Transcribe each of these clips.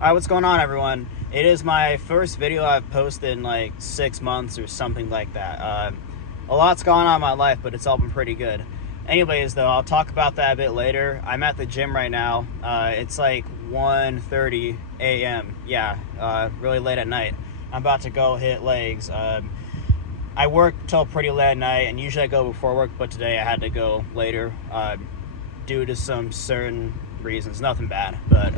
Alright, what's going on, everyone? It is my first video I've posted in like 6 months or something like that. A lot's gone on in my life, but it's all been pretty good. Anyways, though, I'll talk about that a bit later. I'm at the gym right now. It's like 1:30 a.m. Yeah, really late at night. I'm about to go hit legs. I work till pretty late at night, and usually I go before work, but today I had to go later due to some certain reasons. Nothing bad, but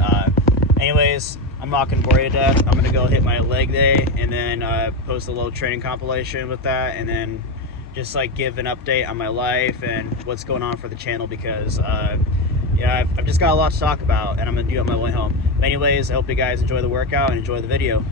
anyways, I'm not gonna bore you to death. I'm gonna go hit my leg day and then post a little training compilation with that, and then just like give an update on my life and what's going on for the channel, because yeah, I've just got a lot to talk about, and I'm gonna do it on my way home. But anyways, I hope you guys enjoy the workout and enjoy the video.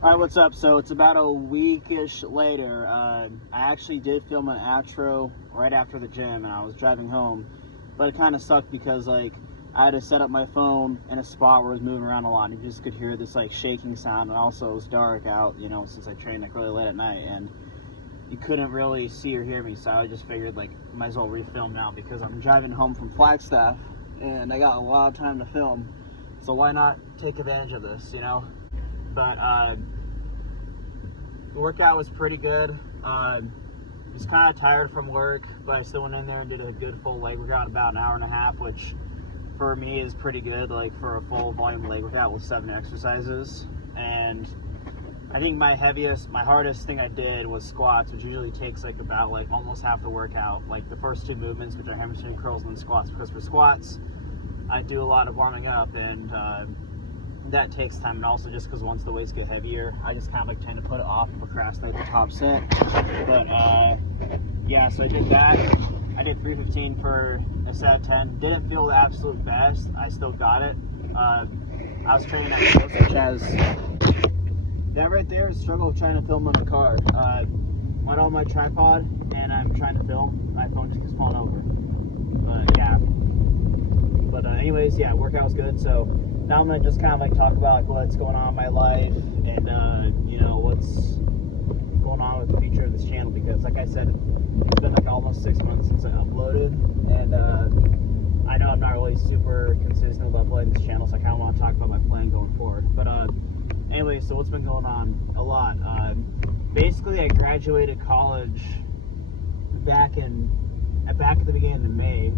Alright, what's up? So it's about a week-ish later. I actually did film an outro right after the gym, and I was driving home, but it kind of sucked because like I had to set up my phone in a spot where it was moving around a lot, and you just could hear this like shaking sound, and also it was dark out, you know, since I trained like really late at night, and you couldn't really see or hear me, so I just figured like might as well refilm now because I'm driving home from Flagstaff and I got a lot of time to film, so why not take advantage of this, you know? But the workout was pretty good. Was kind of tired from work, but I still went in there and did a good full leg workout, about an hour and a half, which for me is pretty good, like for a full volume leg workout with 7 exercises. And I think my hardest thing I did was squats, which usually takes like about like almost half the workout, like the first 2 movements, which are hamstring curls and then squats, because for squats I do a lot of warming up, and that takes time, and also just because once the weights get heavier, I just kind of like tend to put it off and procrastinate the top set. But yeah, so I did that. I did 3:15 for a set of 10. Didn't feel the absolute best. I still got it. I was training at Coast, which has that right there is struggle trying to film in the car. Went on my tripod and I'm trying to film. My phone just keeps falling over. Anyways, yeah, workout was good. So now I'm gonna just kind of like talk about like what's going on in my life and you know what's going on with the future of this channel, because like I said, it's been like almost 6 months since I uploaded, and I know I'm not really super consistent with uploading this channel, so I kind of want to talk about my plan going forward. But anyway, so what's been going on? A lot. Basically, I graduated college back at the beginning of May,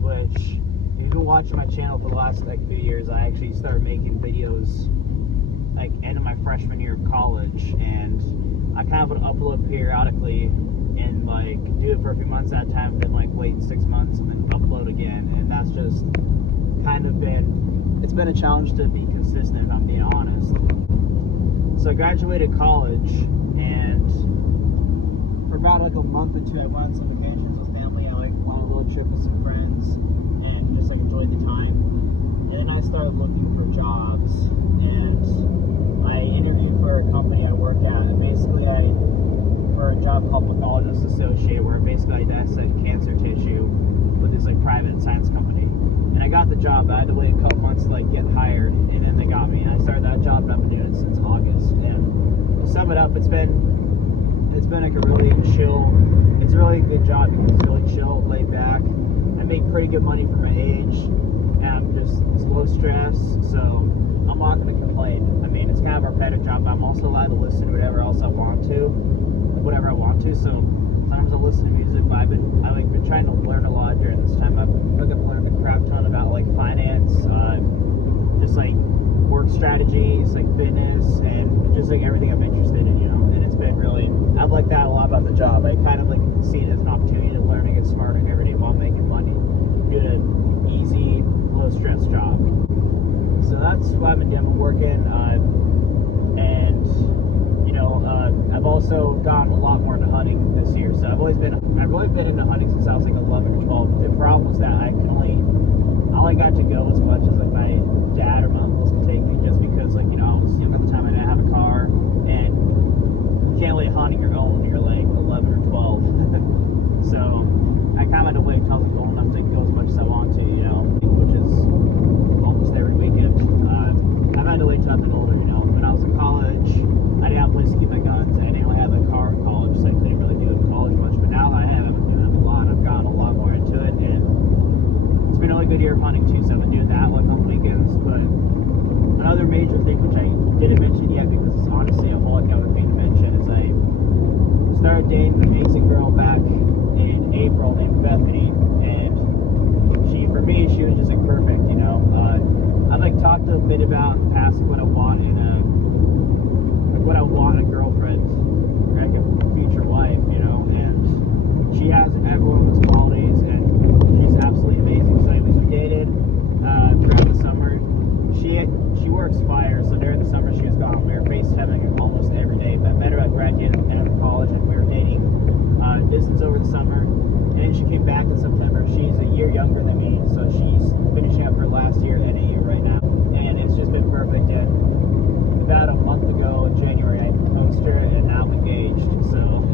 which if you've been watching my channel for the last like few years, I actually started making videos like end of my freshman year of college, and I kind of would upload periodically and like do it for a few months at a time, then like wait 6 months and then upload again, and that's just kind of it's been a challenge to be consistent, if I'm being honest. So I graduated college, and for about like a month or two I went on some vacations with family. I like went on a little trip with some friends and just like enjoyed the time. And then I started looking for jobs, and I interviewed for a company I work at, and basically for a job called Pathologist Associate, where basically I dissect cancer tissue with this like private science company. And I got the job, but I had to wait a couple months to like get hired, and then they got me. And I started that job, and I've been doing it since August. And to sum it up, it's been like a really chill, it's a really good job because it's really chill, laid back. I make pretty good money for my age, and I'm just it's low stress, so I'm not gonna complain. I mean, it's kind of a repetitive job, but I'm also allowed to listen to whatever I want to. So sometimes I'll listen to music, but I've been trying to learn a lot during this time. I've learned a crap ton about like finance, just like work strategies, like fitness, and just like everything I'm interested in, you know. And it's been really, I've liked that a lot about the job. I kind of like see it as an opportunity to learn and get smarter every day while making money, doing an easy, low stress job. So that's what I've been doing. I'm working, and you know, I've also gotten a lot more into hunting this year. So I've really been into hunting since I was like 11 or 12. The problem was that I only got to go as much as like my dad or my uncles could take me, just because like, you know, I was young at the time. I didn't have a car, and you can't really hunt on your own when you're like 11 or 12. So I kind of had to wait until I was old enough to go as much as I want to, you know, which is almost every weekend. I've had to wait till I've been older, you know. When I was in college, I didn't have a place to keep my guns. I didn't really have a car in college, so I couldn't really do it in college much. But now I have. I've been doing it a lot. I've gotten a lot more into it, and it's been a really good year of hunting too. So I've been doing that like on weekends. But another major thing, which I didn't mention yet because it's honestly a whole other thing to mention, is I started dating an amazing girl back in April named Bethany, and for me, she was just like perfect, you know. I've like talked a bit about in the past what I want in a girlfriend, or like a future wife, you know, and she has every one of those qualities, and she's absolutely amazing. So anyways, we dated throughout the summer. She works fire, so during the summer she was gone. We were FaceTiming almost every day, but met her at graduate and college, and we were dating distance over the summer. And then she came back in September. She's a year younger than me, so she's finishing up her last year at NAU right now, and it's just been perfect. And about a month ago in January, I proposed her, and now I'm engaged. So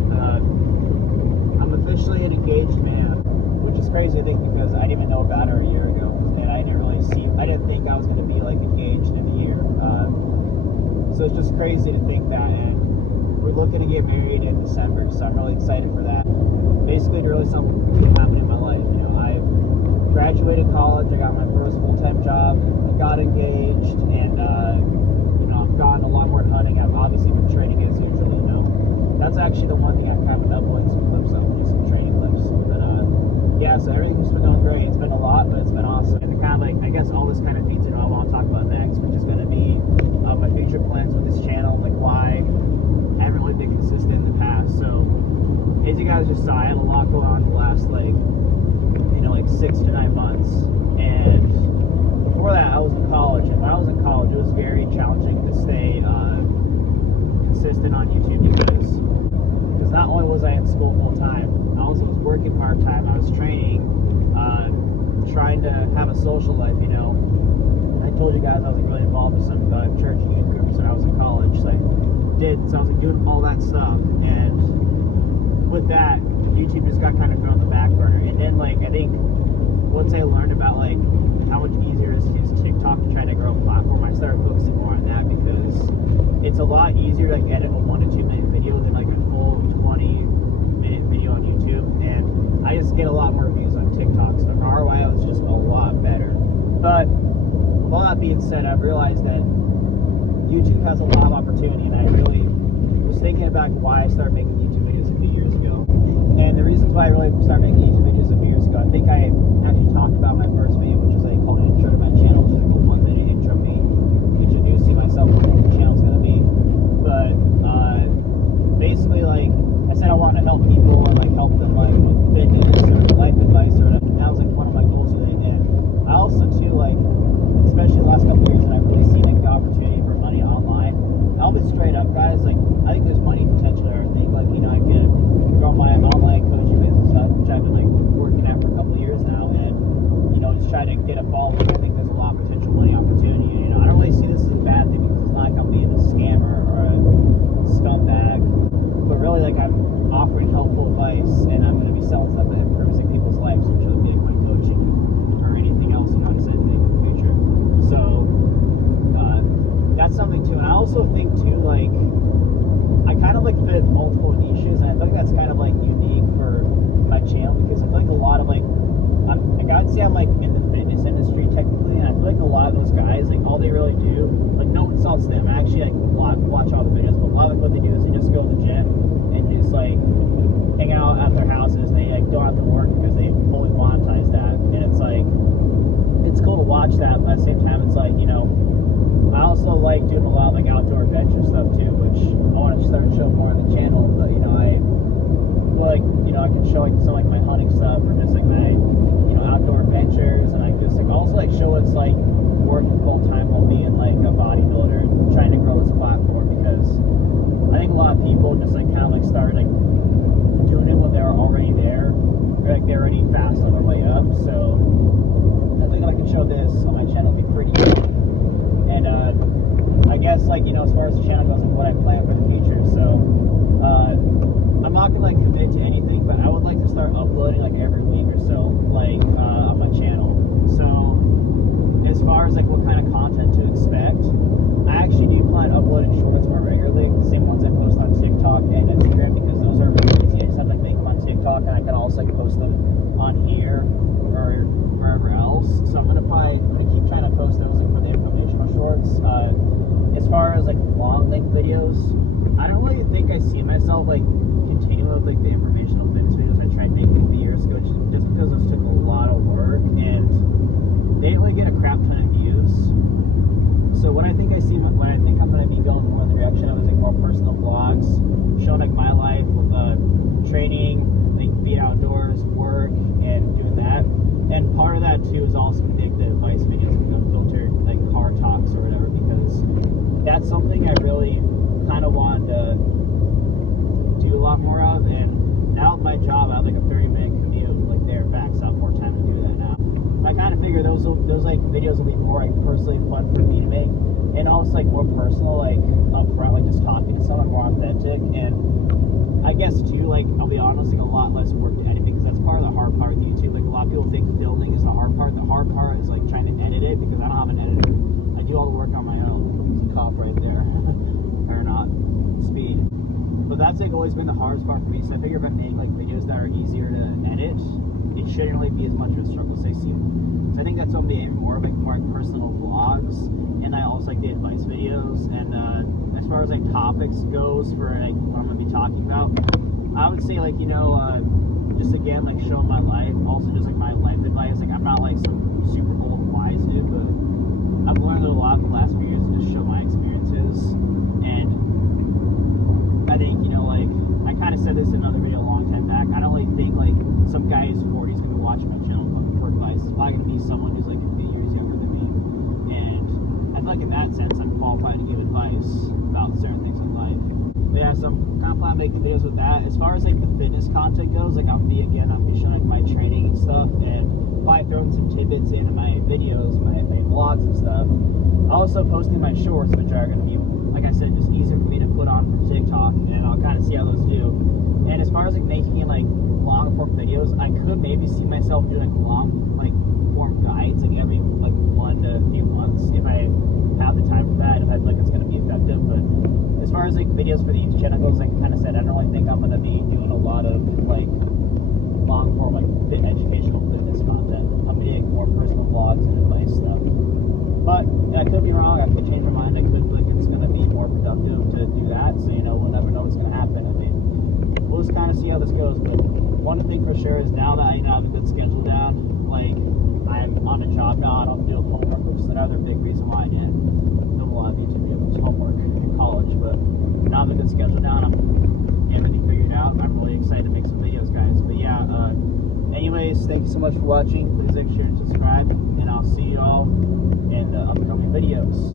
I'm officially an engaged man, which is crazy to think because I didn't even know about her a year ago, and I didn't think I was going to be like engaged in a year. So it's just crazy to think that, and we're looking to get married in December, so I'm really excited for that. Basically, really something happened in my life. You know, I graduated college, I got my first full-time job, I got engaged, and you know, I've gotten a lot more hunting. I've obviously been training as usual. You know, that's actually the one thing I've kind of been uploading some clips of, just some training clips. But yeah, so everything's been going great. It's been a lot, but it's been awesome. And kind of like, I guess all this kind of feeds into what I want to talk about next, which is going to be my future plans with this channel, like why I haven't really been consistent in the past. So as you guys just saw, I had a lot going on the last like 6 to 9 months, and before that I was in college, and when I was in college it was very challenging to stay consistent on YouTube, because not only was I in school full time, I else. I was working part-time, I was training, trying to have a social life, you know. I told you guys I was really involved with some church youth groups when I was in college, so I was like doing all that stuff, and with that, YouTube just got kind of thrown on the back burner. And then like I think once I learned about like how much easier it is to use TikTok to try to grow a platform, I started focusing more on that, because it's a lot easier to like edit a 1 to 2 minute video than like a full 20-minute video on YouTube, and I just get a lot more views on TikTok, so the ROI was just a lot better. But with all that being said, I've realized that YouTube has a lot of opportunity, and I really was thinking about why I started making YouTube videos a few years ago. And the reasons why I really started making YouTube videos a few years ago, I think I actually talked about my first video, which was like called an intro to my channel, which is like a 1-minute intro me introducing myself, what the channel's gonna be. But basically, like I said, I wanted to help people and like help them like with fitness or life advice or whatever. That was like one of my goals today. And I also too, like, especially the last couple of years, and I've really seen like the opportunity for money online. I'll be straight up, guys. Like, I think there's money potential there. I think, like, you know, I could grow my online coaching business up, which I've been like working at for a couple of years now, and you know, just try to get a following. I think there's a lot of potential money opportunity. You know, I don't really see this as a bad thing, because it's not going to be a scammer or a scumbag, but really, like, I'm offering helpful advice, and I'm going to be selling stuff that improves like people's lives, which will be like my coaching or anything else, you know, to say in the future. So that's something too. And I also think too, like, I kind of like fit multiple niches, and I think that's kind of like unique for my channel, because I feel like a lot of like I'd say I'm like in the fitness industry technically, and I feel like a lot of those guys, like, all they really do, like, no insults to them, I actually like watch all the videos, but a lot of what they do is they just go to the gym and just like hang out at their houses, and they like don't have to work because they fully monetize that. And it's like, it's cool to watch that, but at the same time, it's like, you know, I also like doing a lot of like outdoor adventure stuff too, which I want to start to show more on the channel. But you know, I feel like, you know, I can show like some like my hunting stuff, or just like my, you know, outdoor adventures, and I just like also like show it's like working full time while being like a bodybuilder, trying to grow this platform, because I think a lot of people just like kind of like started like doing it when they were already there, or like they're already fast on their way up. So I think if I can show this on my channel, it'd be pretty good. And I guess, like, you know, as far as the channel goes and what I plan for the future, so I'm not gonna like commit to anything, but I would like to start uploading like every week or so, like on my channel. So as far as like what kind of content to expect, I actually do plan on uploading shorts more regularly, the same ones I post on TikTok and Instagram, because those are really easy. I just have to like make them on TikTok, and I can also like post them on here or wherever else. So I'm gonna keep trying to post those like for the informational shorts. As far as like long length videos, I don't really think I see myself like continuing with like the informational fitness videos I tried making a few years ago, just because those took a lot of work and they didn't really get a crap ton of views. So what I think I'm gonna be going more in the direction of is like more personal vlogs, showing like my life with training, like being outdoors, work, and doing that. And part of that too is also like the advice videos, like unfiltered like car talks or whatever, because that's something I really kind of wanted to do a lot more of. And now with my job, I have like a 30-minute commute like there and back, so I have more time to do that now. I kind of figure those like videos will be more like personally fun for me to make, and also like more personal, like upfront, like just talking to someone, more authentic. And I guess too, like, I'll be honest, like a lot less work to edit, because that's part of the hard part with YouTube. Like, a lot of people think filming is the hard part. The hard part is like trying to edit it, because I don't have an editor. I do all the work on my own. There's a cop right there. Or not. Speed. But that's like always been the hardest part for me. So I figure if I make like videos that are easier to edit, it shouldn't really be as much of a struggle as they seem. So I think that's what I'm aiming more of, like more like personal vlogs, and I also like the advice videos. And as far as like topics goes for like what I'm gonna be talking about, I would say like, you know, just again like showing my life, also just like my life advice. Like, I'm not like some super old wise dude, but I've learned a lot the last few years to just show my experiences. And I think, you know, like, I kind of said this in another video a long time back, I don't really think like some guy who's 40 is going to watch my channel looking for advice. It's probably going to be someone who's like a few years younger than me. And I feel like in that sense, I'm qualified to give advice about certain things in life. But yeah, so I'm kind of planning on making videos with that. As far as like the fitness content goes, like I'll be showing my training and stuff, and probably throwing some tidbits into my videos, my vlogs and stuff. Also posting my shorts, which are going to be, like I said, just easier for me to put on from TikTok, and I'll kind of see how those do. And as far as like making like long form videos, I could maybe see myself doing long like form guides like every like 1 to a few months if I have the time for that, if I feel like it's going to be effective. But as far as like videos for the YouTube channel goes, like I kind of said, I don't really think I'm going to be doing a lot of like long form like educational fitness content. I'm doing more personal vlogs and advice stuff. But I could be wrong. I could change my mind. I could feel like it's going to be more productive to do that. So we'll never know what's going to happen. I mean, we'll just kind of see how this goes. But one thing for sure is now that I have a good schedule down, like I'm on a job now, I don't do homework, which is another big reason why I didn't film a lot of YouTube videos, homework in college. But now I have a good schedule down. I'm everything figured out. I'm really excited to make some videos, guys. But yeah, anyways, thank you so much for watching. Please like, share, and subscribe.